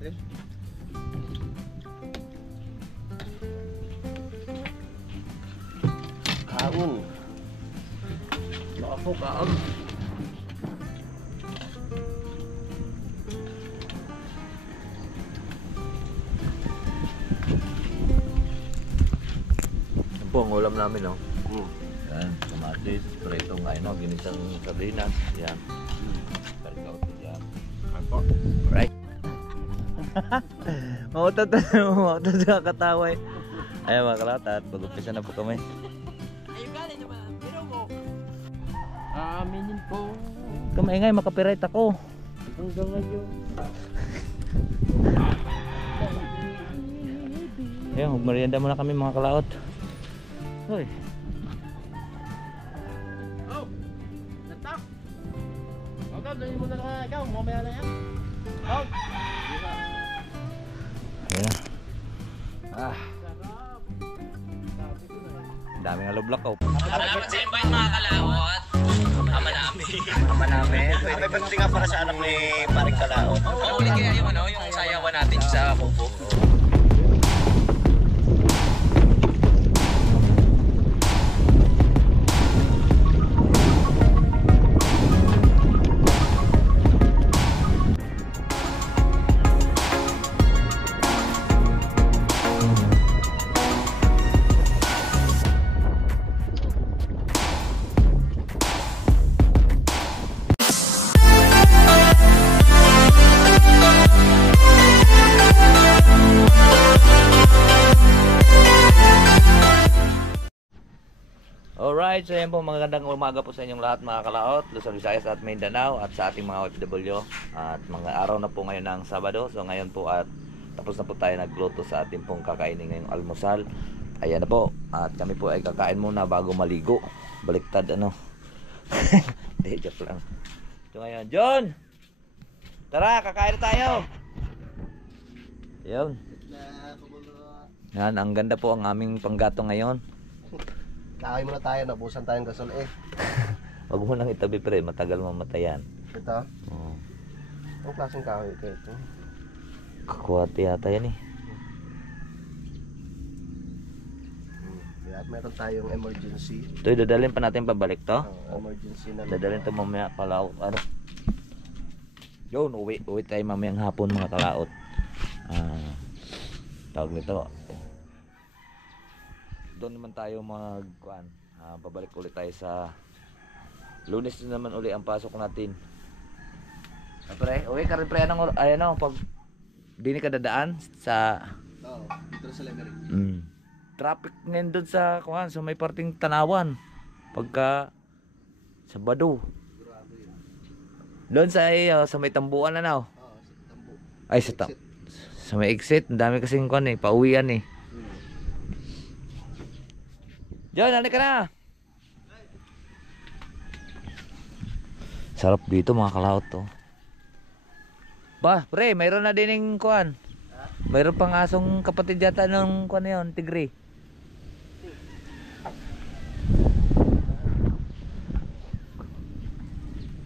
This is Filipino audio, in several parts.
natin. Kaon. Ako kaon. Yan po ang ulam namin, no? Yan, kamatis, pritong ano, ginisang sardinas. Yan. Karikaw ito yan. Ako. Right. Mautad sa kataway. Ayan mga kalatat, mag-umpisa na po kami. Ayun galing naman, pero mo. Aminin ko. Kamaingay, makapiright ako. Hanggang ngayon. Ayan, magmerienda muna kami mga kalaot. Hoy. Oh! Natak! Okay, doon mo na lang ikaw. Mamaya na yan. Oh! Ayan na. Ah, Sarap! Sabi ko na. daming alublak oh. Salamat sa invite mga kalawat. Ama namin. Ama namin. May birthday nga para sa anak ni Paring Kalaot. Oh, ulit kaya yung ano, yung sayawan natin sa Kubo. Alright, so yan po, magandang umaga po sa inyong lahat mga kalaot, Luzon, Visayas at Mindanao at sa ating mga OFW. At mga araw na po ngayon ng Sabado. So ngayon po at tapos na po tayo nagluto sa ating pong kakainin ngayong almusal. Ayan na po, at kami po ay kakain muna bago maligo. Baliktad ano. Hindi, joke lang. So ngayon, John! Tara, kakain na tayo! Yun. Yan, ang ganda po ang aming panggato ngayon. Kakay muna tayo, nabusan tayong gasol eh. Wag mo nang itabi pre, matagal mamatayan. Ito? Oo. Ang klaseng kahoy ito ito. Kakwate yata yan eh. At meron tayong emergency. Ito, dadalhin pa natin pabalik to. Emergency na. Dadalhin to mamaya palaot. Ano? Yun, uwi tayo mamayang hapon mga kalaot. Tawag nito. Doon naman tayo magkuan. Babalik ulit tayo sa Lunes na naman uli ang pasok natin. Pre, uwi ka rin pre anong ayan pag di ni ka dadaan sa Oo, dito sa library. Traffic ngayon doon sa kuan, so may parting Tanawan pagka Sabado. Sigurado yun. Doon sa may tambuan na now. Oo, sa tambo. Ay sa may exit, ang dami kasing kuan eh, pauwian eh. John, ano ka na? Sarap dito mga kalaot to. Ba, pre, mayroon na din yung kuan. Mayroon pang asong kapatid yata ng kuan na yun, tigre.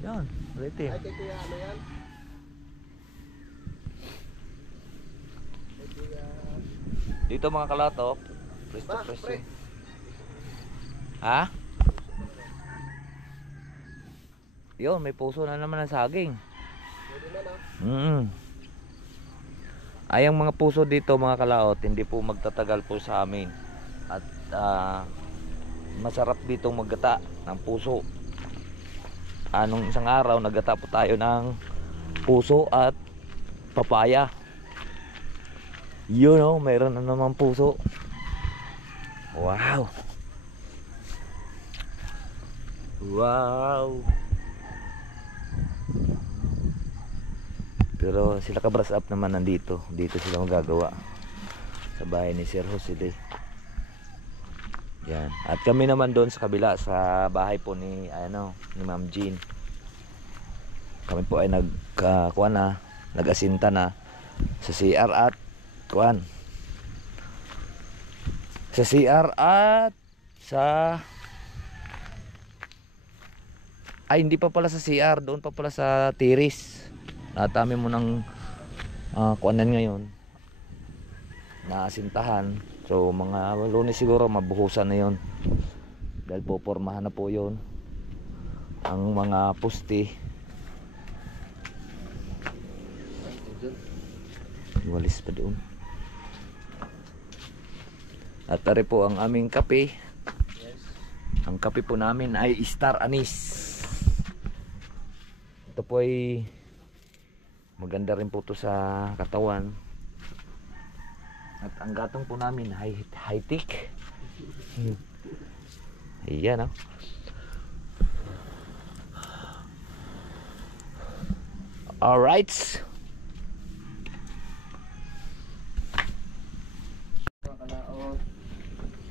Yan, ulitin. Ay, kaya ano yan? Dito mga kalaot to. Presto, Ba, presto. pre. Ha? Yun, may puso na naman ang saging. Pwede na no? Ay, ang mga puso dito mga kalaot, hindi po magtatagal po sa amin. At masarap dito maggata ng puso. Nung isang araw, naggata po tayo ng puso at papaya. Yun o, mayroon na naman puso. Wow! Wow! Pero sila ka-brush up naman nandito. Dito sila magagawa. Sa bahay ni Sir Jose. Yan. At kami naman doon sa kabila sa bahay po ni ni Ma'am Jean. Kami po ay nag-asinta na sa CR at kuan. Sa CR at sa hindi pa pala sa CR, doon pa pala sa Tiris. Natami mo ng kuanan ngayon, naasintahan. So mga Lunes siguro mabuhusan na yon, dahil popormahan na po yon ang mga poste. Walis pa doon. At tari po ang aming kape. Ang kape po namin ay Star Anise. Ito po ay maganda rin po to sa katawan. At ang gatong po namin high-tech. Ayan, oh. Alright.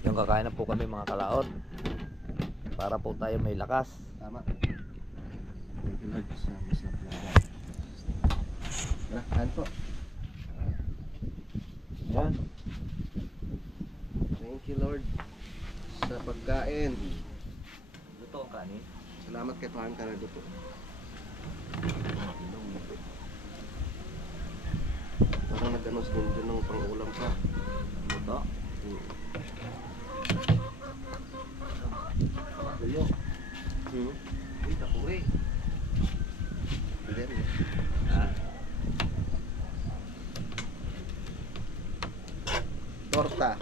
Yung kakain na po kami mga kalaot, para po tayo may lakas. Tama. Thank you Lord sa mas na plaga. Kain po. Yan. Thank you Lord sa pagkain. Luto ang kanin. Salamat kay Tuhan ka na dito. Parang nag-anos din dyan ng pang-ulam pa. Luto. Tuyo. Uy, tapuri. Hindi rin. Ha? Torta.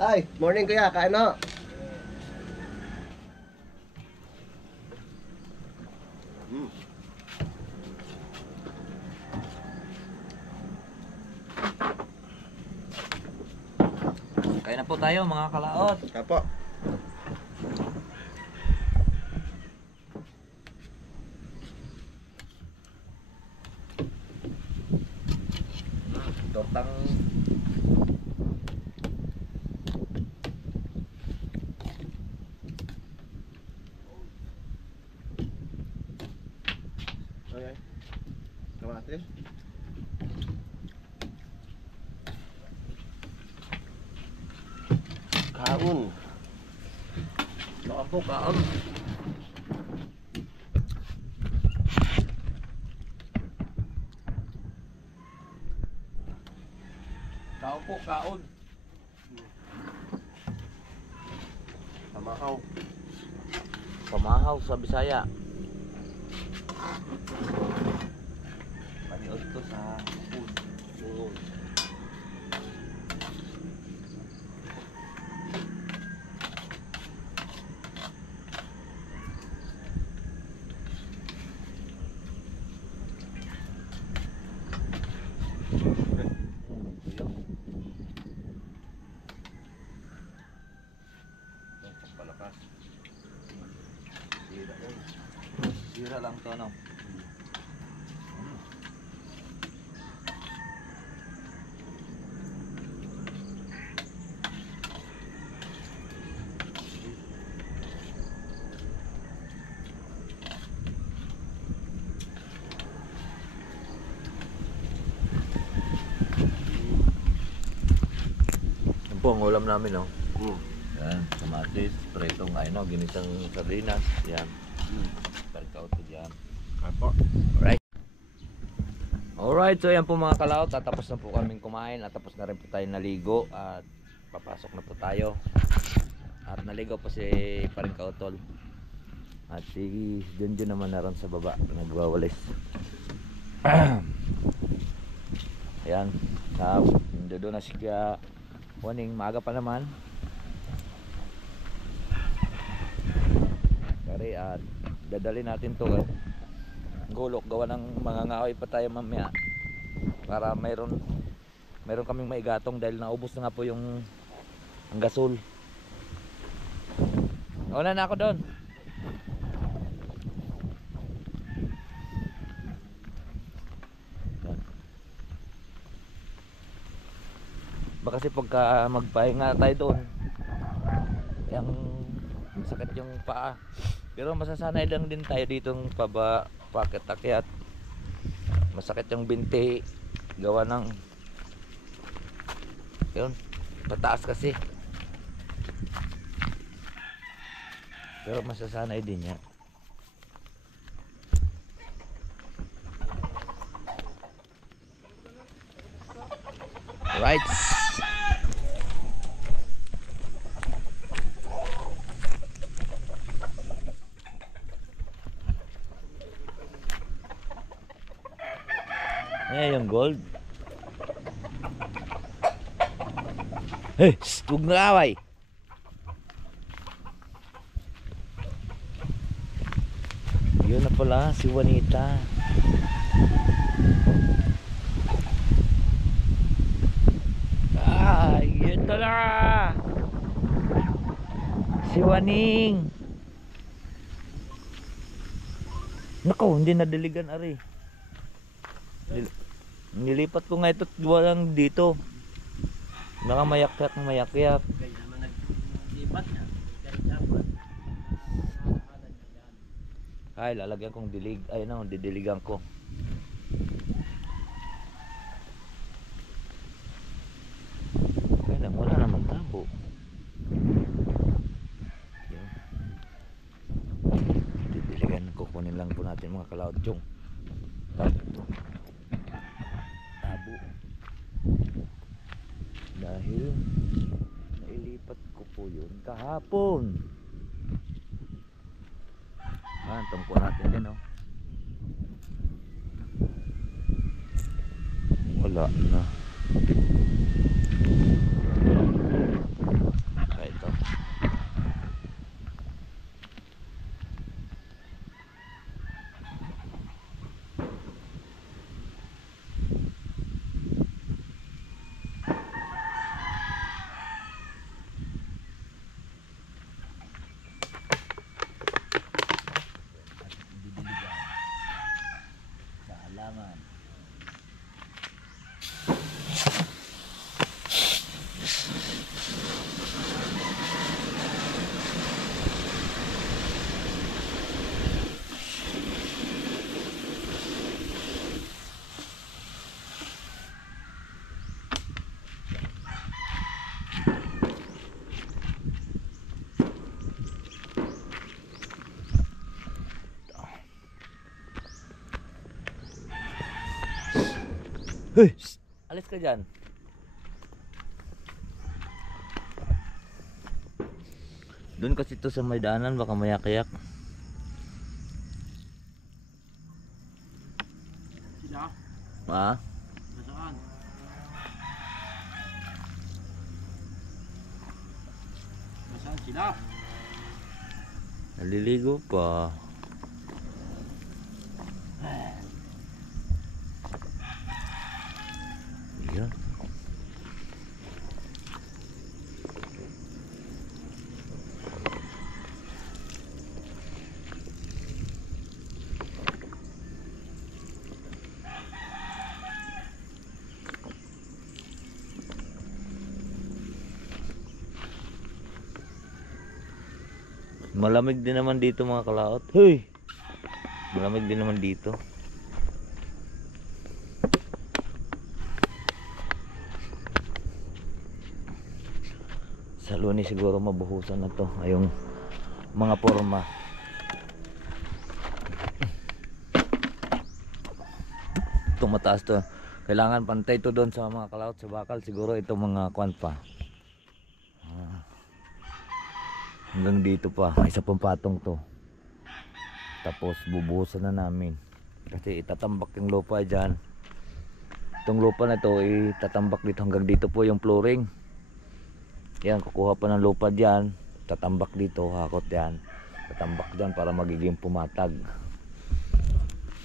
Ay, morning kuya, kain na. Kain na po tayo mga kalaot. Kapo. Tortang Okay. Kamatis. Kaun. Baka po kaon. Kaon po, kaon. Pamahaw. Pamahaw sa Bisaya. Paniod to sa food. Oo. Palakas. Sira yan. Sira lang to, no? Yan po ang ulam namin, no? Yan, kamatis, pretong ano, ginisang sardinas, yan. Parikaw to dyan. Kapo. Alright. Alright, so yan po mga kalaot, tapos na po kaming kumain at tapos na rin po tayo naligo at papasok na po tayo. At naligo po si Parikaw Tol. At si Junjun naman naroon sa baba, nagwawalis. Ayan, doon na siya. Morning, maaga pa naman. Kari at dadali natin to gulok, gawa ng mga ngaoy pa tayo mamaya para mayroon kaming maigatong dahil naubos na nga po yung ang gasol. Wala na ako doon. Baka kasi pagka magpahinga tayo doon, yung sakit yung paa. Pero masasanay lang din tayo ditong pakit-akyat. Masakit yung binti, gawa ng yun, pataas kasi. Pero masasanay din yan. Right. Ayan yung gold. Hey, huwag na away. Yun na pala, si Juanita. Ay, ito na. Si Waning. Nako, hindi nadiligan ari. Nilipat ko nga ito walang dito. Nakamayak-yak, mayak-yak. Kaya naman nag-ibat niya. Kaya dapat. Ay, lalagyan kong dilig. Ay, no, didiligan ko. Kaya lang, wala naman tabo. Yan. Didiligan, kukunin lang po natin mga kalaod chong. Tabo. Dahil nailipat ko po yun kahapon. Tungko natin din, oh. Wala na. Kaya ito. Hey, alis ka dyan. Doon kasi ito sa may daanan, baka mayak-yak. Sila? Ha? Nasaan? Nasaan sila? Naliligo pa. Yan. Malamig din naman dito mga kalaot. Hey! Malamig din naman dito. Sa Lunes siguro mabuhusan na to. Ay yung mga forma. Itong mataas to. Kailangan pantay to doon sa mga kalaot sa bakal. Siguro itong mga kwan pa. Hanggang dito pa, isa pang patong to. Tapos bubuhusan na namin. Kasi itatambak yung lupa dyan. Itong lupa na to itatambak dito. Hanggang dito po yung flooring. Yan, kukuha pa ng lupa dyan. Tatambak dito, hakot yan. Tatambak dyan para magiging pumatag.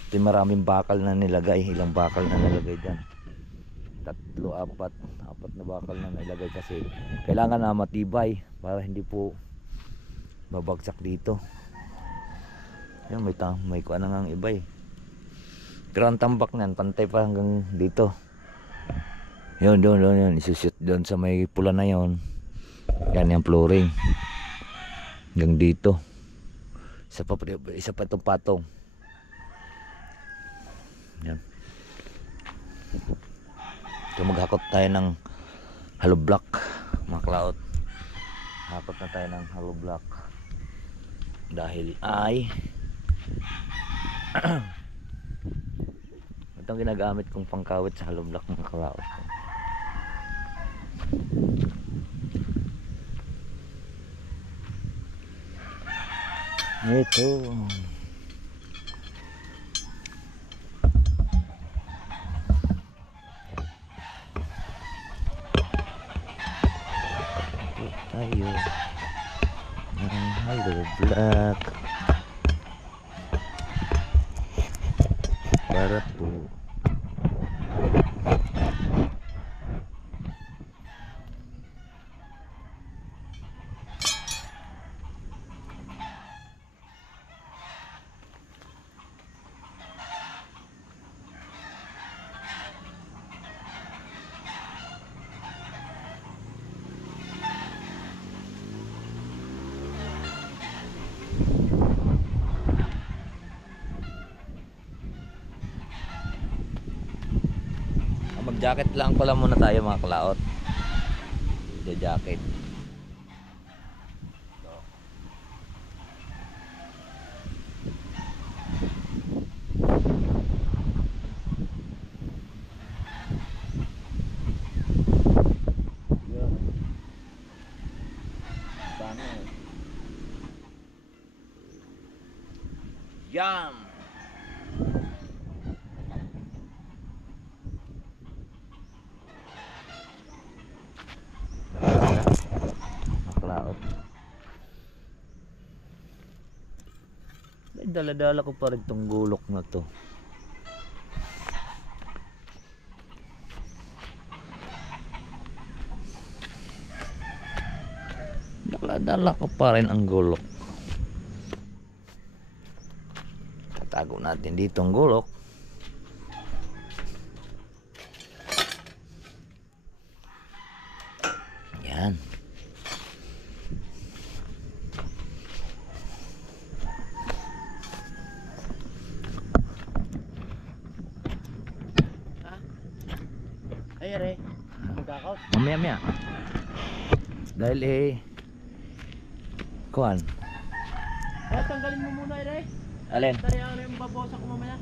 Kasi maraming bakal na nilagay. Ilang bakal na nilagay dyan. 3, 4 na bakal na nilagay kasi kailangan na matibay para hindi po babagsak dito. Yan, may kuha na nga ang iba eh. Pero ang tambak niyan, pantay pa hanggang dito. Yun, yun. Isushoot doon sa may pula na yun. Yan yung flooring. Hanggang dito. Isa pa itong patong. Yan. So maghakot tayo ng hollow block, mga cloud. Hakot na tayo ng hollow block. Dahil ay itong ginagamit kong pangkawit sa hollow block, mga cloud. Ito. Tayo ng hollow block para po mag-jacket lang pala muna tayo mga kalaot. Jacket. Jam. Maklaot. Dala-dala ko pa rin tong gulok na to. Dala-dala ko pa rin ang gulok. Tago natin dito ang gulok. Yan. Ay, are. Magkakaut. Mamaya. Dahil kuhan. Kaya tanggalin mo muna, are. Alin? Tarihan na yung babosa ko mamaya.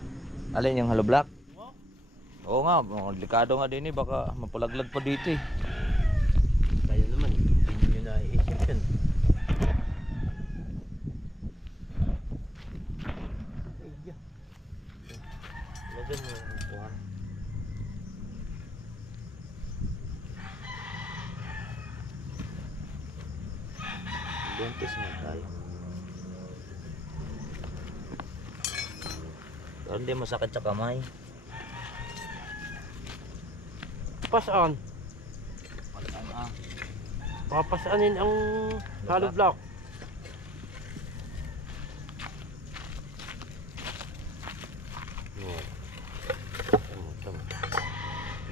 Alin yung hollow block? Oo. Oo nga, delikado nga din baka mapalaglag pa dito Kaya naman, hindi nyo naiisip yun. Ay, lagyan mo yung kuhan. Dentist mo tayo. Pero hindi masakit sa kamay. Pasaan? Papasaanin ang hollow block.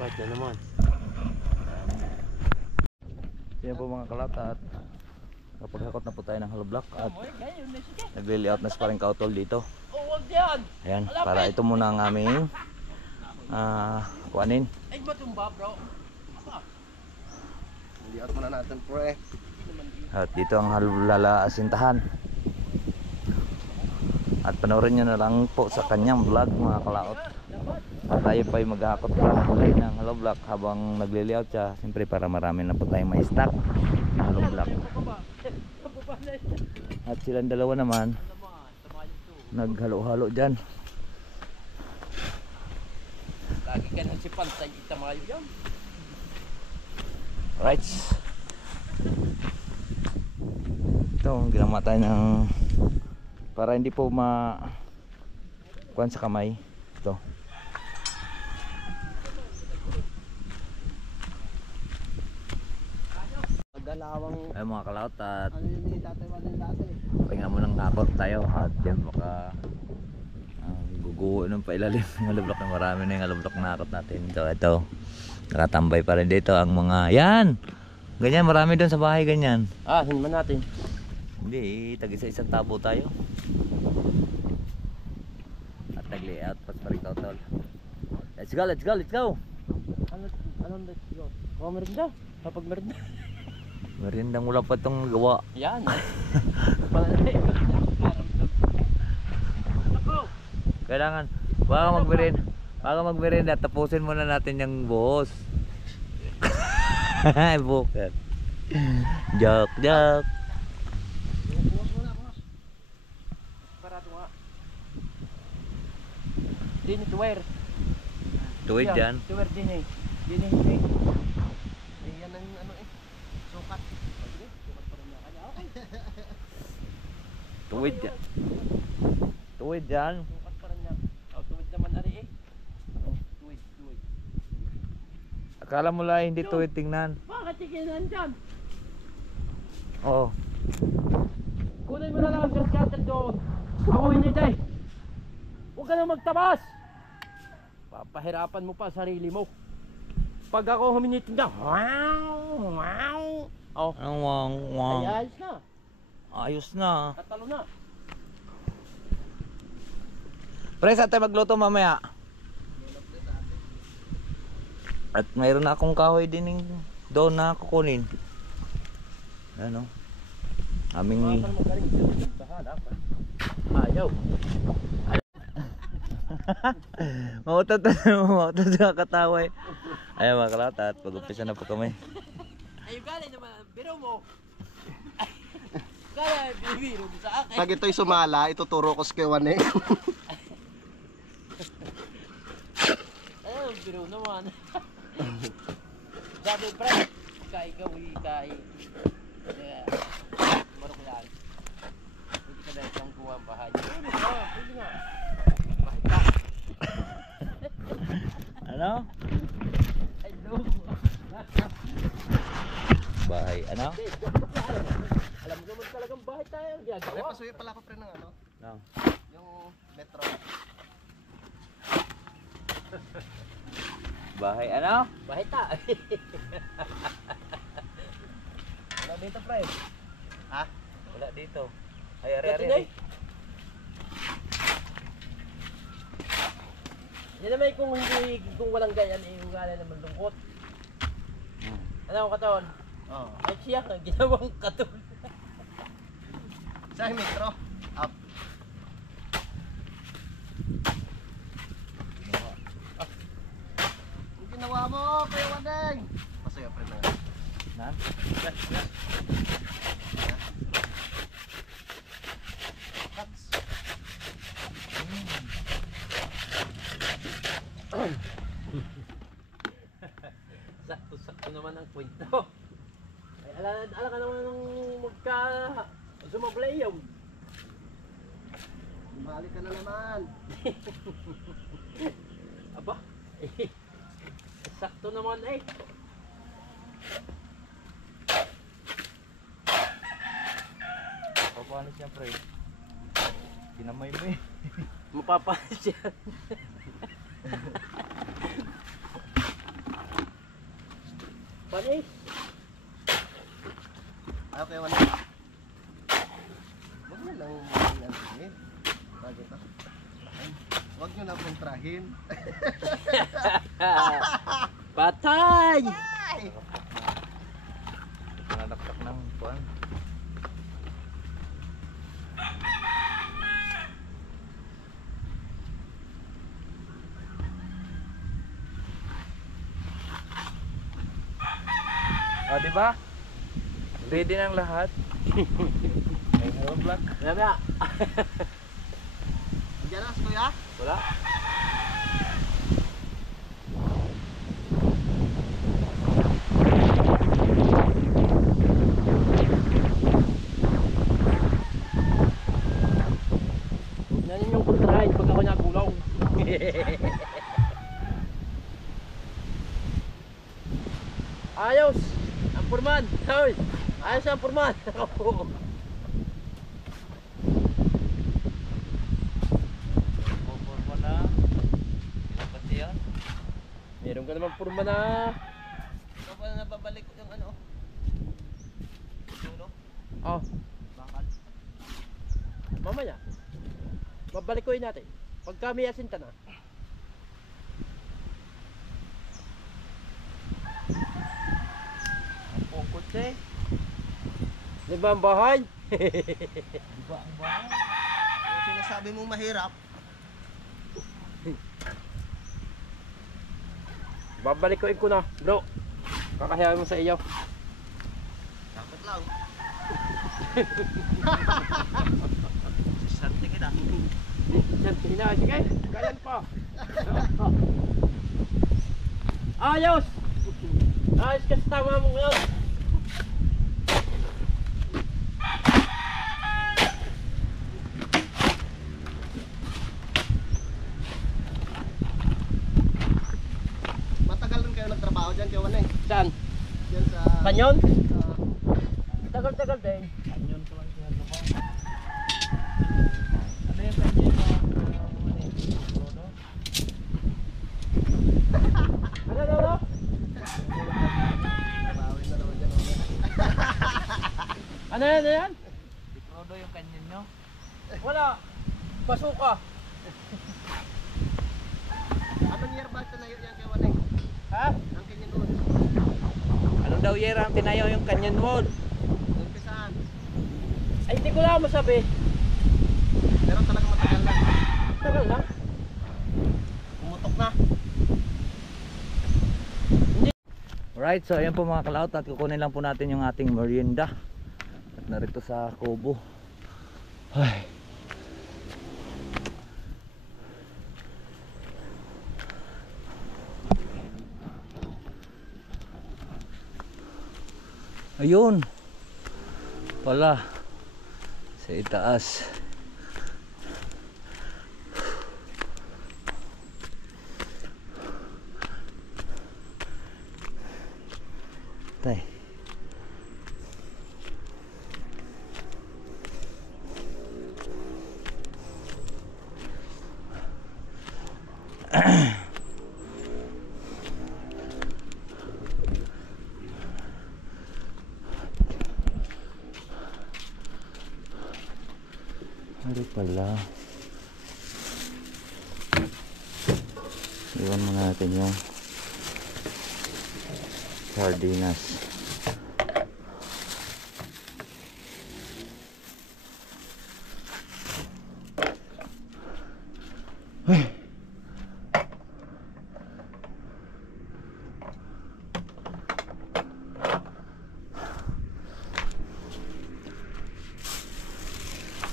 Bakit na naman? Yan po mga kalat at kapag-hakot na po tayo ng hollow block at nagli-layout na sa paring kautol dito. Ayan, para ito muna ang aming kuanin. Ay, matumba bro. Lihat muna natin pre. At dito ang lalasintahan. At panoorin nyo na lang po sa kanyang vlog mga kalaot. At tayo pa ay maghahakot pa ulit ng hollow block habang nagli-layout siya. Siyempre para marami na po tayong may stock na hollow block. At silang dalawa naman naghalo-halo dyan. Lagi ka nang si Pantay itamayo yan. Right. Ito, ginawa tayo ng para hindi po kuhan sa kamay. Ito. Dalawang Ay mga kalaot at ano yun ni tatay wala dati. pahinga mo ng hakot tayo at yan baka guguho ng pailalim ng hollow block na marami na yung hollow block na hakot natin. Ito. Nakatambay pa rin dito ang mga yan. Ganyan, marami doon sa bahay ganyan. Hinman natin. Hindi, tag-isa-isang tabo tayo. At nag-layout pa rin kautol. Let's go, let's go, let's go. Anong let's go? Oh, merinda. Kapag merinda. Merindang wala pa itong gawa. Yan. Kailangan, baka magmerinda, tapusin muna natin yung buhos. Bukat. Joke. Din tuwer. Tuwid yan. Tuwer din eh. Din eh. Yan ang ano eh. Sukat. Sukat pa rin na kanya. Okay. Tuwid yan. Tuwid yan. Sukat pa rin niya. Oh, tuwid naman ari eh. Oh, tuwid. Akala mo lang hindi tuwid tingnan. Bakit ikinan dyan? Oo. Kunin mo na lang ang scatter doon. Ako hindi tayo. Huwag ka na magtabas. Papahirapan mo pa sarili mo. Pag ako huminitin ka, wow. Oh, Anong wang wang? ay ayos na. Ayos na. Tatalo na. Pre, saan tayo magluto mamaya? At mayroon na akong kahoy din doon na kukunin. Ano? Aming Bakal mo galing. Bahala pa. Ayaw. mautot sa kataway. Ayan mga kalatat, pag-umpisa na po kami. Ayaw galing naman. Biro mo. Kaya bibiro mo sa akin. Pag ito'y sumala, ituturo ko sa Kewane. Ayaw, biro naman. Sabi pre, kai ka, kai. Marok yan. Hindi ka dahil kang kuha ang bahay. Pwede nga. Bakit ka? Ano? Ay, no. Bahay, ano? Alam mo naman talagang bahay tayo ang Pre, ginagawa. pasuyo pala ako pre ng ano. No. Yung metro. Bahay, ano? Bahay tayo. Wala dito, pre. Ha? Wala dito. Ay, ari, Ito ari. na eh. Yan naman kung walang ganyan, ugali naman lungkot. Ano ang katawan? Oo. Ay siya, ginawang katawan. Sa metro. Up. Ang ginawa mo, Kuya Wadeng. Pasuyo pre ng ano. Na? Cuts. Sakto naman ang kwento. Ay, ala ka naman nung sumablay yun. Balik ka na naman. Aba, sakto naman eh. Paano siya, pre? Kinamay mo eh. Mapapalit yan. Panis. Ayaw Kuya Wadeng. Huwag nyo lang ano eh. Bakit ito? Huwag nyo lang kontrahin. Patay! Nanaktak ng kuwan. O, di ba? Ready na ang lahat. May hello black. Alam na. Diyan na, Kuya. Wala? Huwag na ninyong kontrahin pag ako nagulong. Ayos! Ang purman! Hoy! Ayos ang purman! Pupur mo na. Ilang pati yan? Meron ka naman purman na Ito pa na nababalik ko yung ano. Dulo. oh, Bakal. mamaya. Babalik ko natin. Pagka may asinta na. Ang pukot eh. Di ba ang bahay? Di ba ang bahay? Kung sinasabi mong mahirap, Babalik ko na, bro. Kakahiya mo sa iyo. dapat lang. Sante kita. Sige, kaya pa. Ayos! Ayos kasi tama mo ngayon. Matagal rin kayo nagtrabaho dyan, kaya wala eh. Saan? Dyan sa... Kanyon? ah, Tagal-tagal din. Kanyon ko lang siya ko. Ano yung kanyon mo? Ano daw? trabaho na naman dyan. Ano yan? Ano yan? Si Frodo yung kanyon nyo? Wala. Basuka. Anong year ba tinayo yan kaya wala eh? Ha? Ang kanyan doon. Anong daw year ang tinayo yung Canyon Wall? Umpisahan. Ay, hindi ko lang masabi. Pero talagang matagal na. Tagal lang. Pumutok na. Alright, so ayan po mga kalaot at kukunin lang po natin yung ating merienda. At narito sa kubo. Ay. Ayun. Pala. Sa itaas. Tay. Ano pala? Iwan muna natin yung sardinas.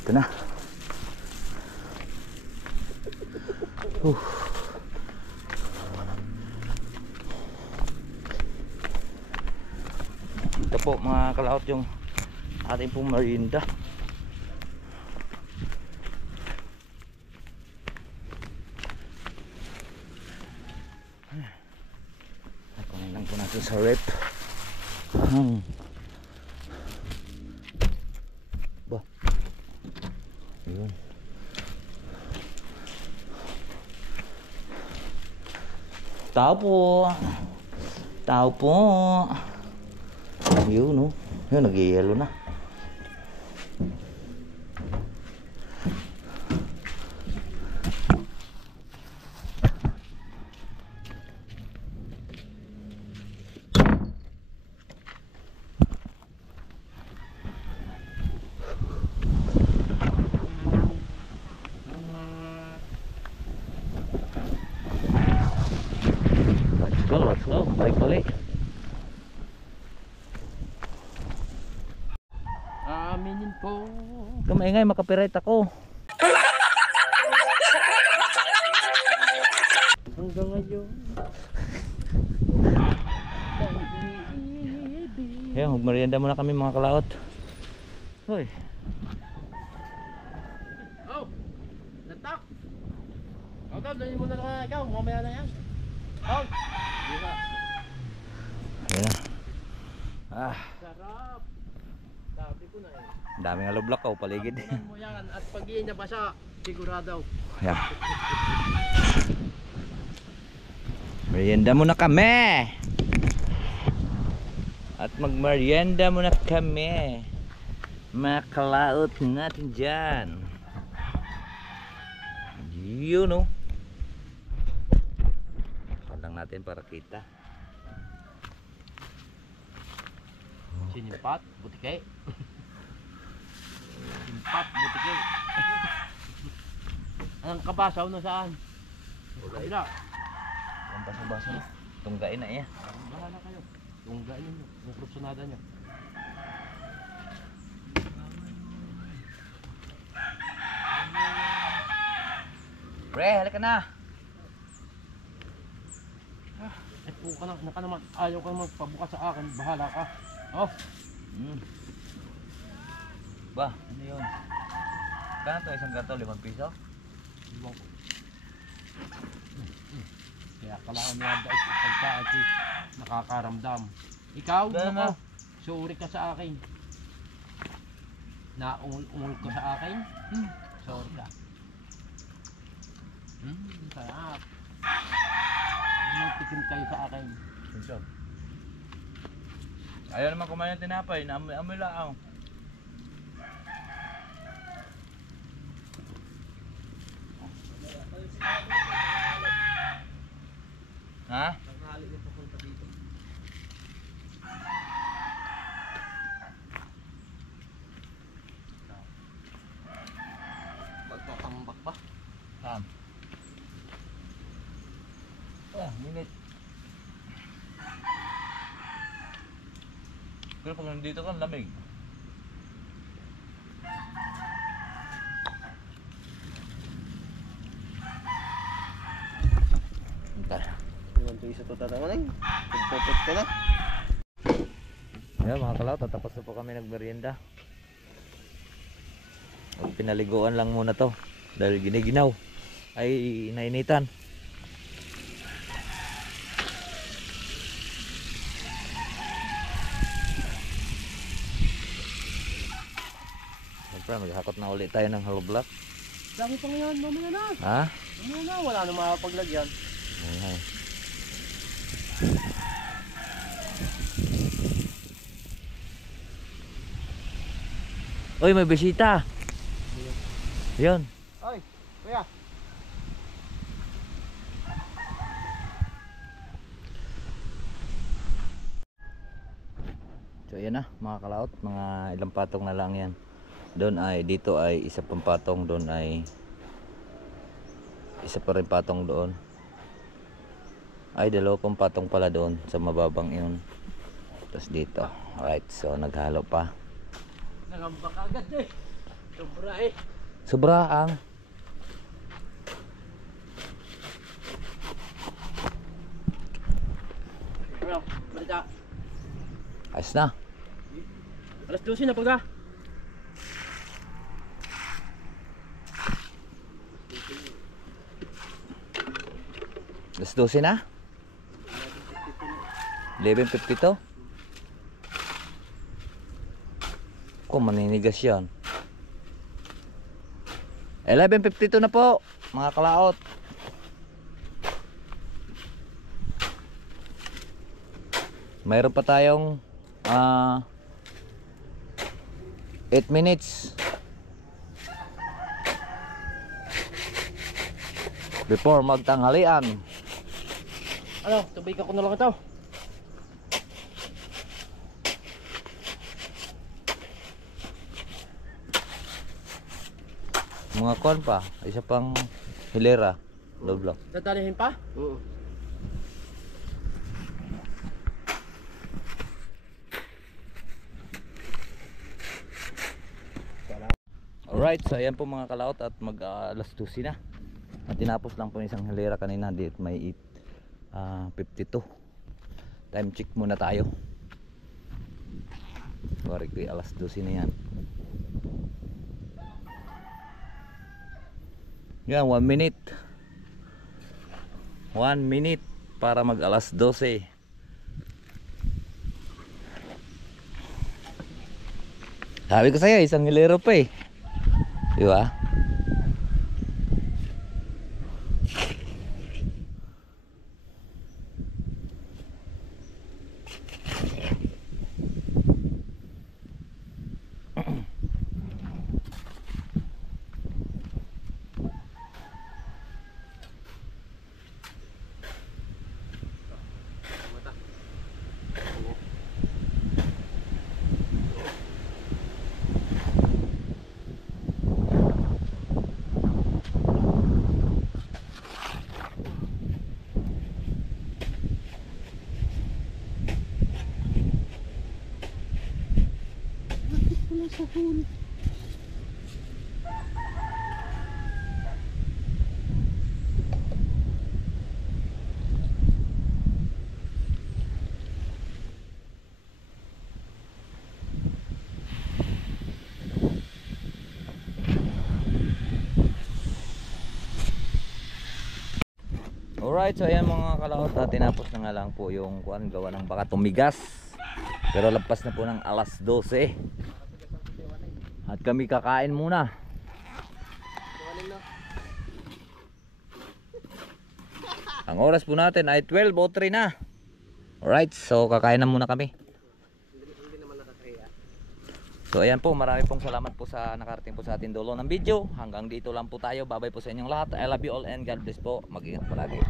Ito na. Ito po mga kalaot yung ating pong merienda. Kunin lang po natin sa rep. Ba. Ayun. Tao po. Tao po. Ayun, no. Ayun, nag-yellow na. Let's go. Balik balik. Aminin ko. Kamaingay, makapiright ako. Hanggang ngayon. Ayun, magmerienda muna kami mga kalaot. Hoy. Oh! Natak! Okay, dali mo na lang ikaw. Mamaya na yan. Oh! Di ba? Ayun na. Ah, Sarap! Sabi ko na eh. daming alublak ko paligid. Tingnan mo yan at pag nabasa, sigurado. Ayan. Merienda muna kami. At magmerienda muna kami. Mga kalaot natin dyan. Yun, no. Padang natin para kita. Sinimpat, butike. Simpat, butike. Anong kabasaw na saan? Wala. Ang baso-baso na. Tunggain na iya. Bahala kayo. Tunggain nyo. Yung kursunada nyo. Pre, halika na. Kung ka naman, ayaw ka naman pabukas sa akin, bahala ka. Oh, Ba, ano yun? Kano to isang gato? 5 piso? iwan ko. Kaya kailangan niya dahil pagka ito nakakaramdam. Ikaw, Gana. nako, sorry ka sa akin. Naungol ka sa akin. Sorry ka. Sarap. Magtikim kayo sa akin. Pinso. Ayaw naman kumain ng tinapay, naamoy lang. Ha? Magpapambak ba? Saan? Minute. Pero pag nandito ka, lamig. Iwan to isa to tatangan eh. Pagpupot ka na. Yan mga kalaw, tatapos na po kami nagmerienda. At pinaliguan lang muna to dahil giniginaw ay nainitan. Siyempre maghakot na ulit tayo ng hollow block. Dami pa ngayon, mamaya na. Ha? Mamaya na, wala na makapaglagyan. Okay. Uy, may bisita. Yun. Ay, kuya. So yan na mga kalaot, mga ilang patong na lang yan. Doon ay, dito ay isa pang patong, doon ay isa pa rin patong doon. Ay, dalawa pang patong pala doon sa mababang yun. Tapos dito. Alright, so naghalo pa. Nangambak agad eh. Sobra eh. Sobraang. Ano, balita. Ayos na. Alas 12 na pagka. Alas 12 na? 11:52? Kung maninigas yan. 11:52 na po mga kalaot. Mayroon pa tayong 8 minutes before magtanghalian. Ano, tubig ako na lang ito. Mga kuwan pa, isa pang hilera, loob lang. Dadalihin pa? Oo. Alright, so ayan po mga kalaot at mag alas 12 na. At tinapos lang po yung isang hilera kanina, dito may 52. Time check muna tayo. Sorry ko, alas 12 na yan. Yan, 1 minute. 1 minute para mag alas 12. Sabi ko sa'yo, isang hilero pa eh. Di ba? Alright, so ayan mga kalaot, tinapos na nga lang po yung kuan, gawa ng baka tumigas. Pero lampas na po ng alas 12. At kami kakain muna. Ang oras po natin ay 12:03 na. Alright, so kakain na muna kami. So ayan po, marami pong salamat po sa nakarating po sa ating dulo ng video. Hanggang dito lang po tayo. Bye bye po sa inyong lahat. I love you all and God bless po. Mag-ingat palagi.